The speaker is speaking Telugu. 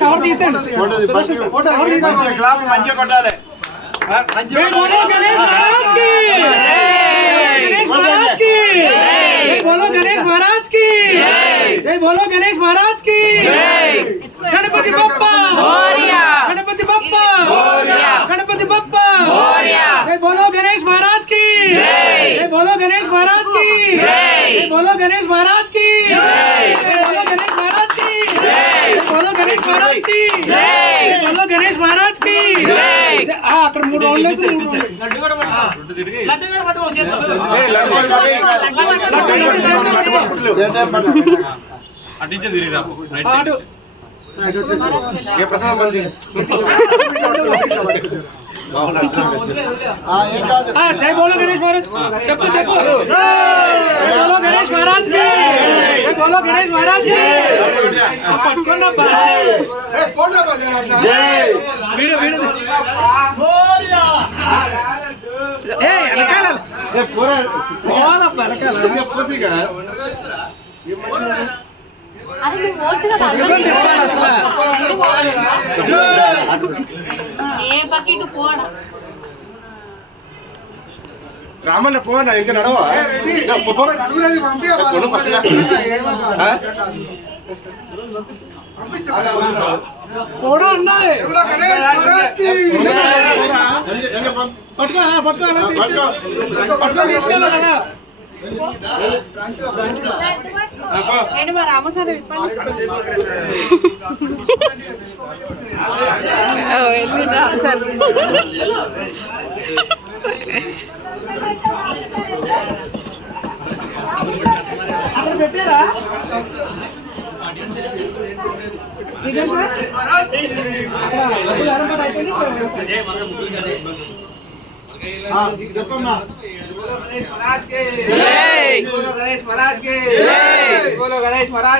కవర్ తీసేయండి. జై బోలో గణేష్ మహారాజ్ కి, గణేష్ మహారాజ్ కి, జై బోలో గణేష్ మహారాజ్ కి, జై బోలో గణేష్ మహారాజ్ కి, గణపతి బప్పా మోరియా, గణపతి బప్పా మోరియా, గణపతి బప్పా మోరియా, జై బోలో గణేష్ మహారాజ్ కి, జై బోలో గణేష్ మహారాజ్ కి, జై బోలో గణేష్ మహారాజ్ కి, జై బోలో గణేష్ మహారాజ్ కి, జై బోలో గణేష్ మహారాజ్ కి, జై బోలో గణేష్ మహారాజ్ కి, జై. అక్కడ 3 రౌండ్లు వేసి లడ్డు కూడా పట్టు అటించే తిరిగిరా అటు ఏ ప్రసాదం మంచి జై బోలో గణేష్ మహారాజ్ చెప్పు చెప్పు జై బోలో గణేష్ మహారాజ్ కి, జై బోలో గణేష్ మహారాజ్ కి. పట్టుకోండి వీడియో వీడియో ఏ వెనకాల పోదప్ప వెనకాల రామన్న పోనా ఇంకా నడవా కూడా ఉండాలి. పట్టుకో తీసుకెళ్ళా కదా అక్కడ పెట్టారా గణేష్ మహారాజ్ కే, గణేష్ మహారాజ్ కే, గణేష్ మహారాజ్.